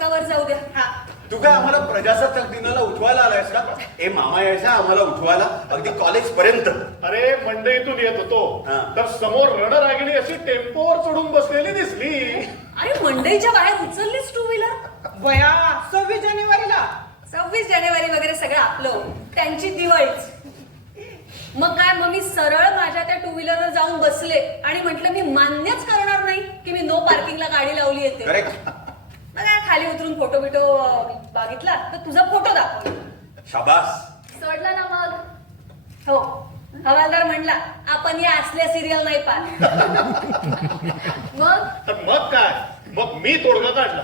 पदकावर जाऊ द्या. हा. तू काय आम्हाला प्रजासत्ताक दिनाला उठवायला आलायस का? ए मामा यायचा आम्हाला उठवायला अगदी कॉलेज पर्यंत. अरे मंडईतून येत होतो. हा. तर समोर रणरागिणी अशी टेम्पोवर चढून बसलेली दिसली. अरे मंडईच्या बाहेर उचललीच टू व्हीलर बया सव्वीस जानेवारीला. सव्वीस जानेवारी वगैरे सगळं आपलं. त्यांची दिवाळीच. मग काय मग मी सरळ माझ्या त्या टू व्हीलरवर जाऊन बसले आणि म्हटलं मी मान्यच करणार नाही की मी नो पार्किंगला गाडी लावली येते करेक्ट खाली उतरून फोटो बिटो बघितला तर तुझा फोटो दाखव. शाबास. सोडला ना मग. हो. हवालदार म्हणला आपण या असल्या सिरियल नाही पाहत. मग? तर मग काय? मग मी तोडगा काढला.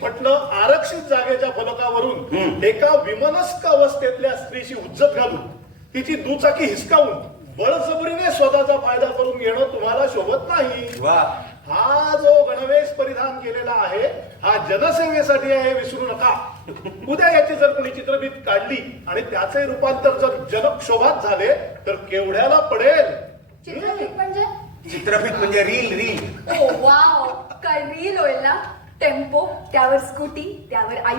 म्हटलं आरक्षित जागेच्या फलकावरून एका विमनस्क अवस्थेतल्या स्त्रीची उज्जत घालून तिची दुचाकी हिसकावून बळजबरीने स्वतःचा फायदा करून घेणं तुम्हाला शोभत नाही. वा. हा जो गणवेश परिधान केलेला हा जनसेवेसाठी आहे हे विसरू नका. उद्या याची जर कोणी चित्रफित काढली आणि त्याचे रूपांतर जर जनक्षोभात झाले तर केवढ्याला पडेल? चित्रफित म्हणजे? चित्रफित म्हणजे रील रील. Oh wow. काय रील होईल ना? टेम्पो त्यावर स्कूटी त्यावर आई.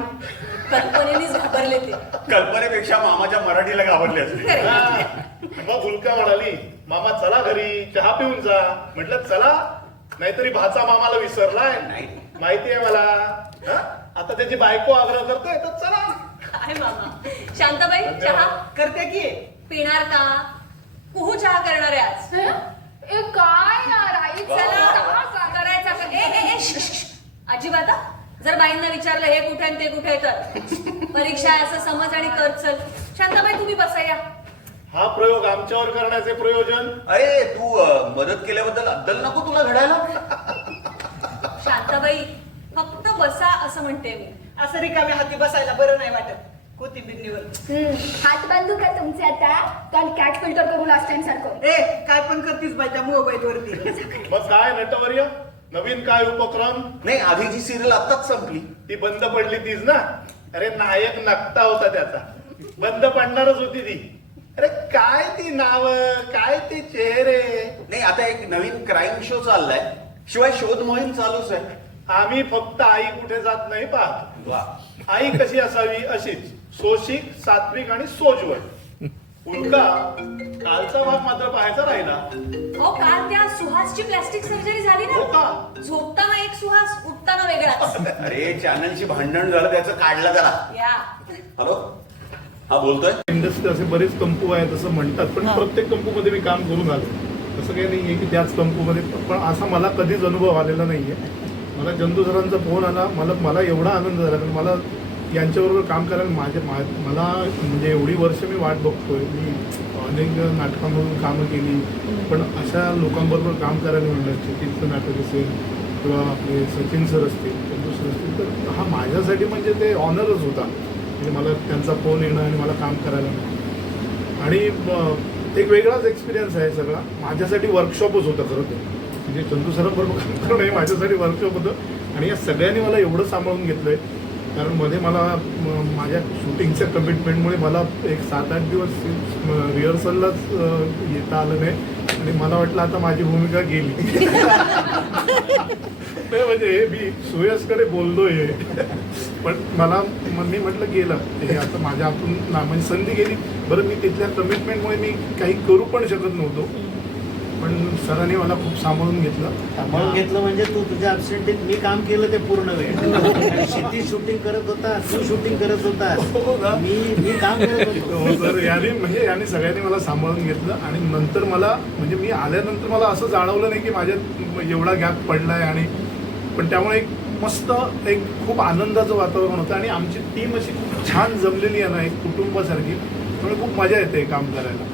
कल्पनेनेच घाबरले ते. कल्पनेपेक्षा मामाच्या मराठीला घाबरले असते. हा. मग उल्का म्हणाली मामा चला घरी चहा पिऊन जा. म्हटलं चला. नाहीतरी भाचा मामाला विसरलाय. नाही. माहितीये मला. हा? आता त्याची बायको आग्रह करतोय तर चला. काय मामा शांताबाई चहा? करते की? पिणार का? कुहू चहा करणार आहे आज? हं? ए काय यार आई चला करायचा का ए, ए, ए, श्श, श्श. अजिबात हा? जर बाईंना विचारलं हे कुठे आणि ते कुठे आहे? तर? परीक्षा आहे असं समज आणि कर चल. शांताबाई तुम्ही बसा या. हा प्रयोग आमच्यावर करण्याचे प्रयोजन. अरे तू अं, मदत केल्याबद्दल अद्दल नको तुला घडायला शांताबाई फक्त बसा असं म्हणते मी. असं रिकाम्या हाती बसायला बरं नाही वाटत कोथिंबीर हं, हात बांधू का तुमचे आता? काल कॅट फिल्टर करू लास्ट टाइम सारखं. ए काय पण करतीस बाई त्या मोबाईल वरती. मग काय नटवर्य नवीन काय उपक्रम? नाही आधीची सिरियल आत्ताच संपली. ती बंद पडली तीच ना? अरे नायक नकटा होता त्याचा. बंद पडणारच होती ती. अरे काय ती नाव? काय ते चेहरे? नाही आता एक नवीन क्राईम शो चाललाय. शिवाय शोध मोहीम चालूच आहे. आम्ही फक्त आई कुठे जात नाही पाहतो. आई कशी असावी अशीच. सोशिक सात्विक आणि सोजवळ उलका कालचा भाग मात्र पाहायचा राहिला. अहो काल त्या सुहासची प्लॅस्टिक सर्जरी झाली हो ना का? झोपताना एक सुहास उठताना वेगळाच. अरे चॅनलची भांडण झालं त्याचं काढलं जरा. या. हॅलो? हा बोलतोय? इंडस्ट्री असे बरेच कंपू आहेत असं म्हणतात. पण प्रत्येक कंपूमध्ये मी काम करून आलो. असं काही नाहीये की त्याच कंपूमध्ये पण असा मला कधीच अनुभव आलेला नाहीये. मला जंतू सरांचा फोन आला. मला मला एवढा आनंद झाला कारण मला यांच्याबरोबर काम करायला माझे मा- मला म्हणजे एवढी वर्ष मी वाट बघतोय. मी अनेक नाटकांमधून कामं केली. पण अशा लोकांबरोबर काम करायला मिळणार चेतीचं नाटक असेल किंवा आपले सचिन सर असतील चंदू सर असतील तर हा माझ्यासाठी म्हणजे ते ऑनरच होता. म्हणजे मला त्यांचा फोन येणं आणि मला काम करायला मिळणं. आणि एक वेगळाच एक्सपिरियन्स आहे सगळा. माझ्यासाठी वर्कशॉपच होता खरं तर. म्हणजे चंदू सरांबरोबर काम करणं हे माझ्यासाठी वर्कशॉप होतं. आणि या सगळ्यांनी मला एवढं सांभाळून घेतलं आहे कारण मध्ये मला माझ्या शूटिंगच्या कमिटमेंटमुळे मला एक सात आठ दिवस रिहर्सललाच येता आलं नाही. आणि मला वाटलं आता माझी भूमिका गेली. नाही म्हणजे मी सुयसकडे बोललोय पण मला मी म्हटलं गेलं. हे आता माझ्या हातून ना म्हणजे संधी गेली. बरं मी तिथल्या कमिटमेंटमुळे मी काही करू पण शकत नव्हतो. पण सरांनी मला खूप सांभाळून घेतलं. सांभाळून घेतलं म्हणजे तू तुझ्या अबसेंटीत मी काम केलं ते पूर्ण वेळ. शेती शूटिंग करत होता तू शूटिंग करत होता? मी मी काम करत होतो. हो, तर याने म्हणजे याने सगळ्यांनी मला सांभाळून घेतलं आणि नंतर मला म्हणजे मी आल्यानंतर मला असं जाणवलं नाही की माझ्यात एवढा गॅप पडलाय आणि पण त्यामुळे एक मस्त एक खूप आनंदाचं वातावरण होतं आणि आमची टीम अशी खूप छान जमलेली आहे ना एक कुटुंबासारखी. त्यामुळे खूप मजा येते काम करायला.